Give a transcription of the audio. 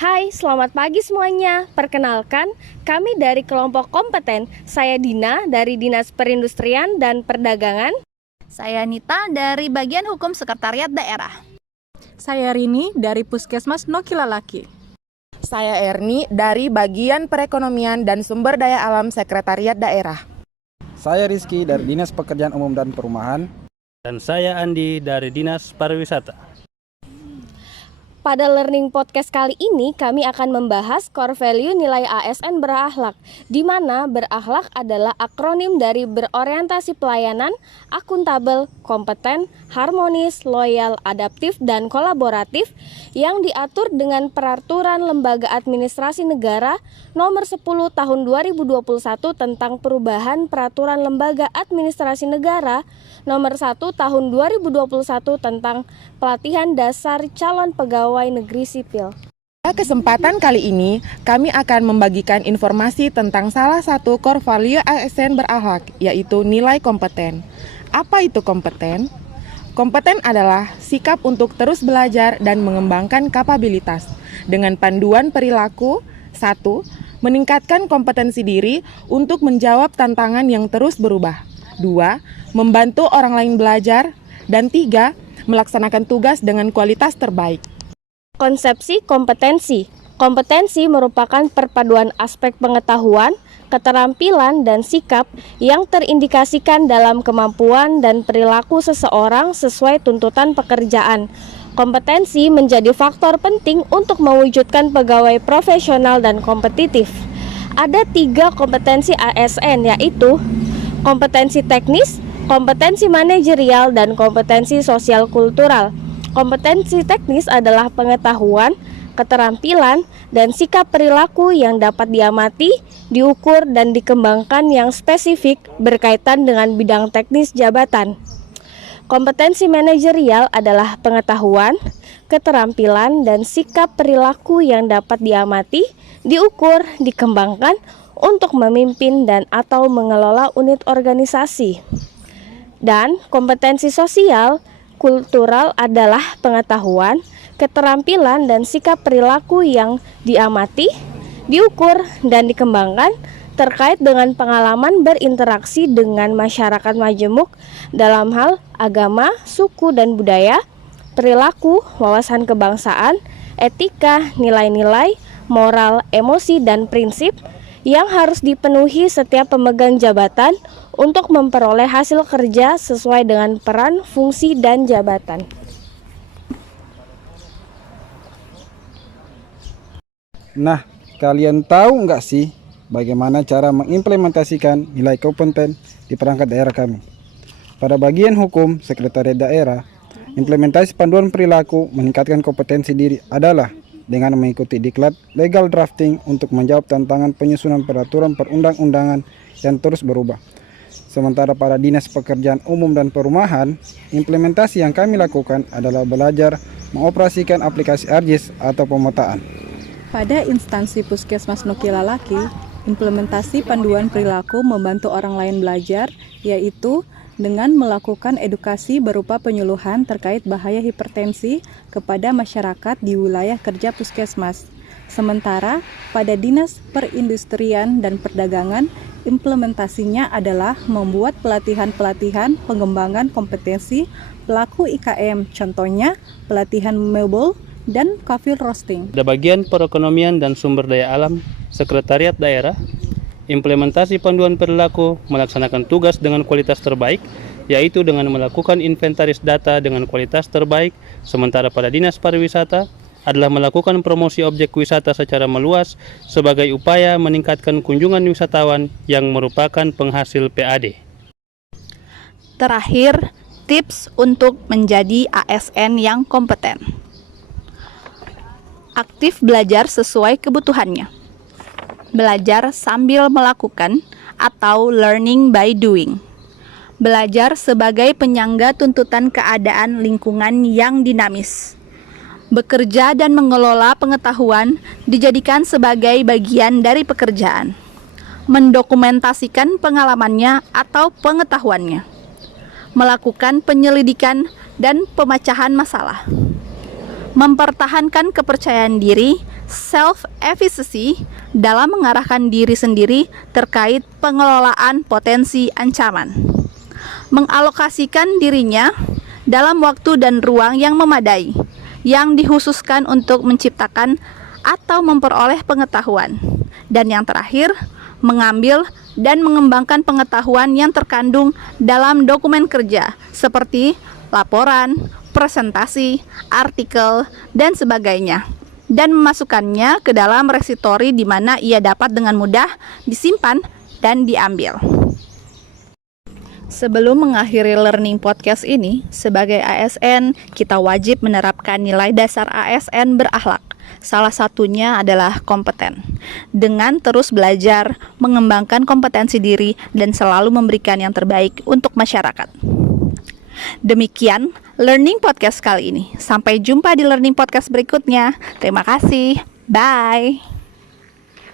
Hai, selamat pagi semuanya. Perkenalkan, kami dari kelompok kompeten. Saya Dina dari Dinas Perindustrian dan Perdagangan. Saya Nita dari bagian hukum sekretariat daerah. Saya Rini dari Puskesmas Nokilalaki. Saya Erni dari bagian perekonomian dan sumber daya alam sekretariat daerah. Saya Rizky dari Dinas Pekerjaan Umum dan Perumahan. Dan saya Andi dari Dinas Pariwisata. Pada Learning Podcast kali ini, kami akan membahas core value nilai ASN berakhlak, di mana berakhlak adalah akronim dari berorientasi pelayanan, akuntabel, kompeten, harmonis, loyal, adaptif, dan kolaboratif yang diatur dengan Peraturan Lembaga Administrasi Negara Nomor 10 Tahun 2021 tentang perubahan Peraturan Lembaga Administrasi Negara Nomor 1 Tahun 2021 tentang pelatihan dasar calon pegawai negeri sipil. Pada kesempatan kali ini, kami akan membagikan informasi tentang salah satu core value ASN berakhlak, yaitu nilai kompeten. Apa itu kompeten? Kompeten adalah sikap untuk terus belajar dan mengembangkan kapabilitas dengan panduan perilaku. 1. Meningkatkan kompetensi diri untuk menjawab tantangan yang terus berubah. 2. Membantu orang lain belajar. Dan 3. Melaksanakan tugas dengan kualitas terbaik. Konsepsi kompetensi. Kompetensi merupakan perpaduan aspek pengetahuan, keterampilan, dan sikap yang terindikasikan dalam kemampuan dan perilaku seseorang sesuai tuntutan pekerjaan. Kompetensi menjadi faktor penting untuk mewujudkan pegawai profesional dan kompetitif. Ada 3 kompetensi ASN, yaitu kompetensi teknis, kompetensi manajerial, dan kompetensi sosial kultural. Kompetensi teknis adalah pengetahuan, keterampilan, dan sikap perilaku yang dapat diamati, diukur, dan dikembangkan yang spesifik berkaitan dengan bidang teknis jabatan. Kompetensi manajerial adalah pengetahuan, keterampilan, dan sikap perilaku yang dapat diamati, diukur, dikembangkan untuk memimpin dan atau mengelola unit organisasi. Dan kompetensi sosial kultural adalah pengetahuan, keterampilan, dan sikap perilaku yang diamati, diukur, dan dikembangkan terkait dengan pengalaman berinteraksi dengan masyarakat majemuk dalam hal agama, suku, dan budaya, perilaku, wawasan kebangsaan, etika, nilai-nilai, moral, emosi, dan prinsip yang harus dipenuhi setiap pemegang jabatan untuk memperoleh hasil kerja sesuai dengan peran, fungsi, dan jabatan. Nah, kalian tahu nggak sih bagaimana cara mengimplementasikan nilai kompeten di perangkat daerah kami? Pada bagian hukum sekretariat daerah, implementasi panduan perilaku meningkatkan kompetensi diri adalah dengan mengikuti diklat legal drafting untuk menjawab tantangan penyusunan peraturan perundang-undangan yang terus berubah. Sementara pada Dinas Pekerjaan Umum dan Perumahan, implementasi yang kami lakukan adalah belajar mengoperasikan aplikasi ARJIS atau pemetaan. Pada instansi Puskesmas Nokilalaki, implementasi panduan perilaku membantu orang lain belajar, yaitu dengan melakukan edukasi berupa penyuluhan terkait bahaya hipertensi kepada masyarakat di wilayah kerja Puskesmas. Sementara pada Dinas Perindustrian dan Perdagangan, implementasinya adalah membuat pelatihan-pelatihan pengembangan kompetensi pelaku IKM, contohnya pelatihan mebel dan coffee roasting. Pada bagian perekonomian dan sumber daya alam, sekretariat daerah, implementasi panduan perilaku melaksanakan tugas dengan kualitas terbaik, yaitu dengan melakukan inventaris data dengan kualitas terbaik. Sementara pada Dinas Pariwisata adalah melakukan promosi objek wisata secara meluas sebagai upaya meningkatkan kunjungan wisatawan yang merupakan penghasil PAD. Terakhir, tips untuk menjadi ASN yang kompeten. Aktif belajar sesuai kebutuhannya. Belajar sambil melakukan atau learning by doing. Belajar sebagai penyangga tuntutan keadaan lingkungan yang dinamis. Bekerja dan mengelola pengetahuan dijadikan sebagai bagian dari pekerjaan. Mendokumentasikan pengalamannya atau pengetahuannya. Melakukan penyelidikan dan pemecahan masalah. mempertahankan kepercayaan diri, self-efficacy dalam mengarahkan diri sendiri terkait pengelolaan potensi ancaman, mengalokasikan dirinya dalam waktu dan ruang yang memadai, yang dikhususkan untuk menciptakan atau memperoleh pengetahuan, dan yang terakhir, mengambil dan mengembangkan pengetahuan yang terkandung dalam dokumen kerja seperti laporan, presentasi, artikel, dan sebagainya, dan memasukkannya ke dalam repository di mana ia dapat dengan mudah disimpan dan diambil. Sebelum mengakhiri learning podcast ini, sebagai ASN, kita wajib menerapkan nilai dasar ASN berakhlak. Salah satunya adalah kompeten. Dengan terus belajar, mengembangkan kompetensi diri, dan selalu memberikan yang terbaik untuk masyarakat. Demikian learning podcast kali ini. Sampai jumpa di learning podcast berikutnya. Terima kasih. Bye.